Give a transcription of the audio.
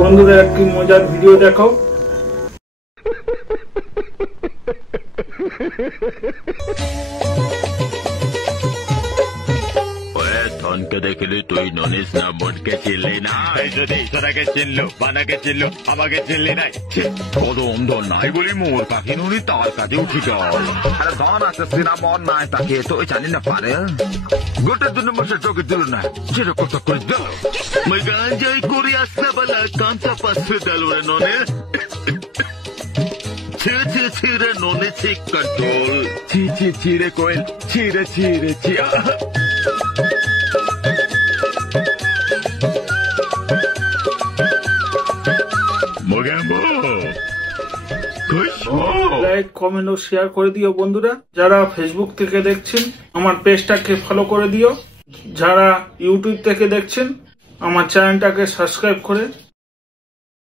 বন্ধুরা একটি মজার ভিডিও দেখো। ধনকে দেখলি তুই ননিস না মোটকে চিনলি না? যদি ঈশ্বরাকে চিনলো, বানাকে চিনলো, আমাকে চিনলি নাই? কত অন্ধ নাই বলি মোর কাকি ননি তার কাছে উঠি গেল। আরে ধন আছে সিনা মন নাই তাকে তো ওই জানি না পারে গোটের জন্য মশে চোখে দিল না যেটা কত করে দিল মই গাঞ্জাই করে আসতে বলা কাঁচা পাশে দিল রে ননে। ছিরে ননে ঠিক কন্ট্রোল ছিরে কোয়েল ছিরে ছি লাইক কমেন্ট ও শেয়ার করে দিও বন্ধুরা। যারা ফেসবুক থেকে দেখছেন আমার পেজটাকে ফলো করে দিও, যারা ইউটিউব থেকে দেখছেন আমার চ্যানেলটাকে সাবস্ক্রাইব করে